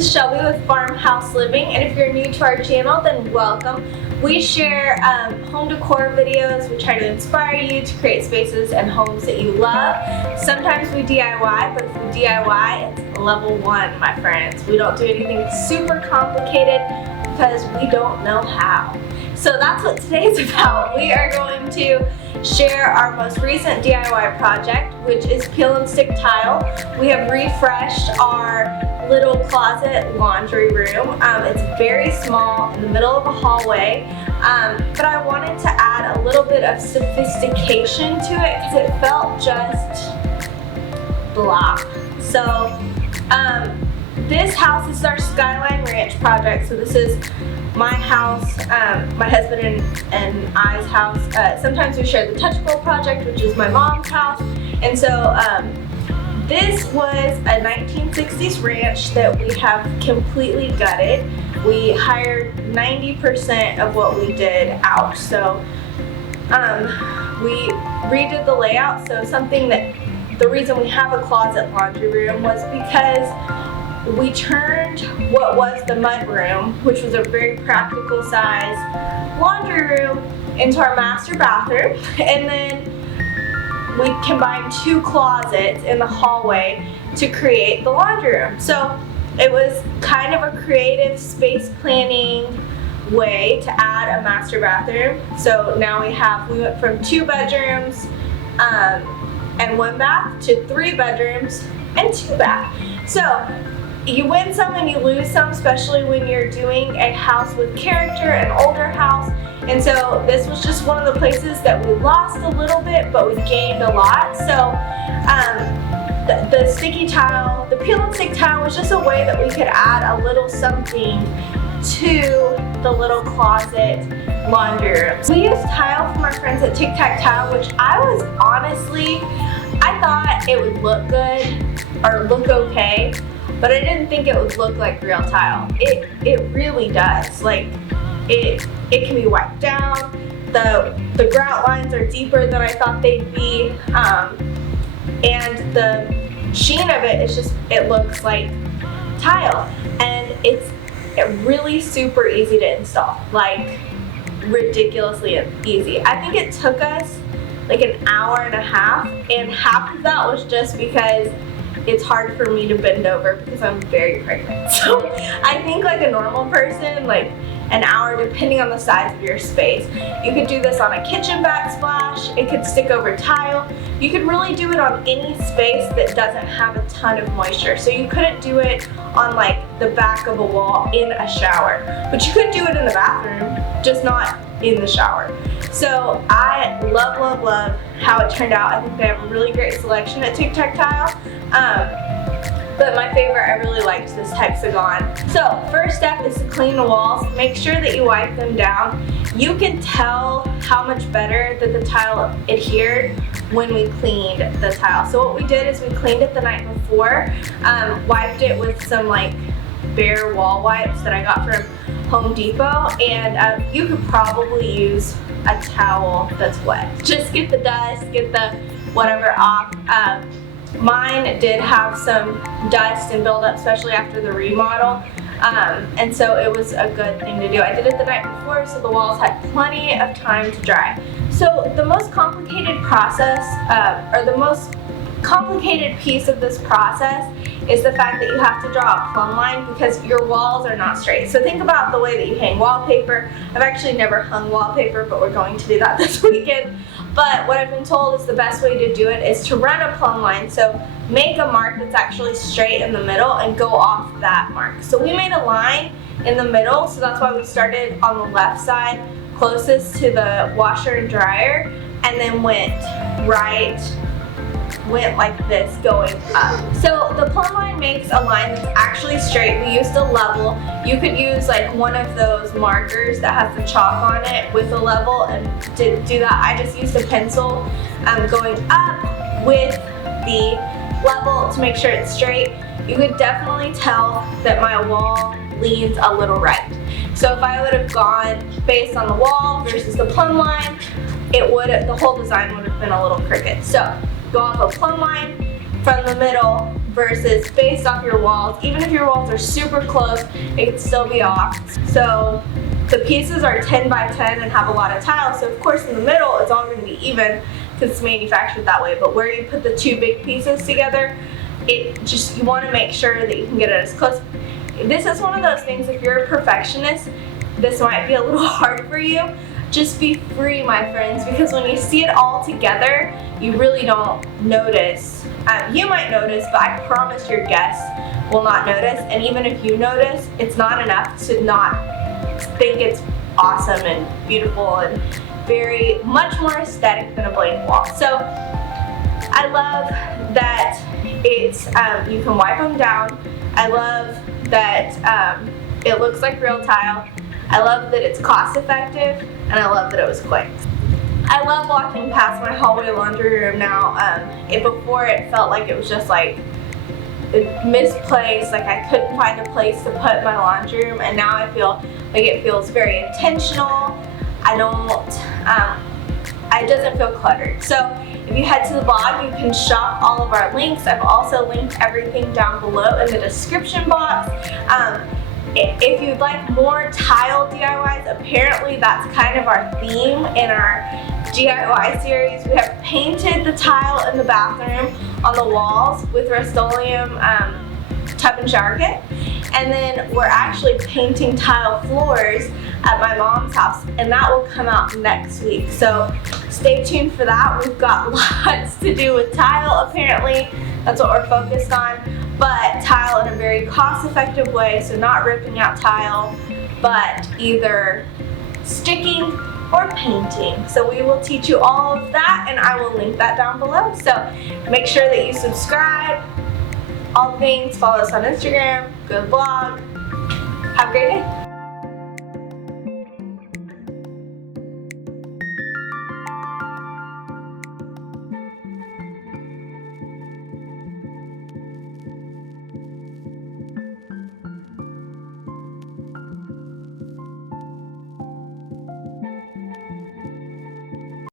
is Shelby with Farmhouse Living, and if you're new to our channel, then welcome. We share home decor videos. We try to inspire you to create spaces and homes that you love. Sometimes we DIY, but if we DIY, it's level 1, my friends. We don't do anything super complicated because we don't know how. So that's what today's about. We are going to share our most recent DIY project, which is peel and stick tile. We have refreshed our little closet laundry room. It's very small in the middle of a hallway, but I wanted to add a little bit of sophistication to it because it felt just blah. So this house is our Skyline Ranch project. So this is my house, my husband and I's house. Sometimes we share the touch bowl project, which is my mom's house. And so this was a 1960s ranch that we have completely gutted. We hired 90% of what we did out. So we redid the layout. So the reason we have a closet laundry room was because we turned what was the mud room, which was a very practical size laundry room, into our master bathroom, and then we combined 2 closets in the hallway to create the laundry room. So it was kind of a creative space planning way to add a master bathroom. So now we went from 2 bedrooms and 1 bath to 3 bedrooms and 2 baths. So you win some and you lose some, especially when you're doing a house with character, an older house. And so this was just one of the places that we lost a little bit, but we gained a lot. So the sticky tile, the peel and stick tile was just a way that we could add a little something to the little closet laundry room. We used tile from our friends at Tic Tac Tile, which I thought it would look good or look okay, but I didn't think it would look like real tile. It really does. Like it can be wiped down. The grout lines are deeper than I thought they'd be, and the sheen of it is just, it looks like tile, and it's really super easy to install, like ridiculously easy. I think it took us like an hour and a half, and half of that was just because it's hard for me to bend over because I'm very pregnant. So I think like a normal person, like an hour depending on the size of your space. You could do this on a kitchen backsplash, it could stick over tile. You could really do it on any space that doesn't have a ton of moisture. So you couldn't do it on like the back of a wall in a shower, but you could do it in the bathroom, just not in the shower. So I love how it turned out. I think they have a really great selection at Tic Tac Tile. But my favorite, I really liked this hexagon. So first step is to clean the walls. Make sure that you wipe them down. You can tell how much better that the tile adhered when we cleaned the tile. So what we did is we cleaned it the night before, wiped it with some like bare wall wipes that I got from Home Depot, and you could probably use a towel that's wet. Just get the dust, get the whatever off. Mine did have some dust and buildup, especially after the remodel, and so it was a good thing to do. I did it the night before, so the walls had plenty of time to dry. So the most complicated process, or the most complicated piece of this process, is the fact that you have to draw a plumb line because your walls are not straight. So think about the way that you hang wallpaper. I've actually never hung wallpaper, but we're going to do that this weekend. But what I've been told is the best way to do it is to run a plumb line. So make a mark that's actually straight in the middle and go off that mark. So we made a line in the middle, so that's why we started on the left side closest to the washer and dryer, and then went like this going up. So the plumb line makes a line that's actually straight. We used a level. You could use like one of those markers that has the chalk on it with a level and to do that. I just used a pencil going up with the level to make sure it's straight. You could definitely tell that my wall leans a little right. So if I would have gone based on the wall versus the plumb line, the whole design would have been a little crooked. So go off a plumb line from the middle, versus based off your walls. Even if your walls are super close, it can still be off. So the pieces are 10 by 10 and have a lot of tile, so of course in the middle it's all going to be even because it's manufactured that way. But where you put the two big pieces together, you want to make sure that you can get it as close. This is one of those things, if you're a perfectionist, this might be a little hard for you. Just be free, my friends, because when you see it all together, you really don't notice. You might notice, but I promise your guests will not notice. And even if you notice, it's not enough to not think it's awesome and beautiful and much more aesthetic than a blank wall. So I love that it's you can wipe them down. I love that it looks like real tile. I love that it's cost effective, and I love that it was quick. I love walking past my hallway laundry room now. Before it felt like it was just like misplaced, like I couldn't find a place to put my laundry room, and now I feel like it feels very intentional. It doesn't feel cluttered. So if you head to the blog, you can shop all of our links. I've also linked everything down below in the description box. If you'd like more tile DIYs, apparently that's kind of our theme in our DIY series. We have painted the tile in the bathroom on the walls with Rust-Oleum tub and shower kit. And then we're actually painting tile floors at my mom's house, and that will come out next week. So stay tuned for that. We've got lots to do with tile, apparently. That's what we're focused on. But tile in a very cost-effective way, so not ripping out tile, but either sticking or painting. So we will teach you all of that, and I will link that down below. So make sure that you subscribe, all things, follow us on Instagram, go to the blog. Have a great day.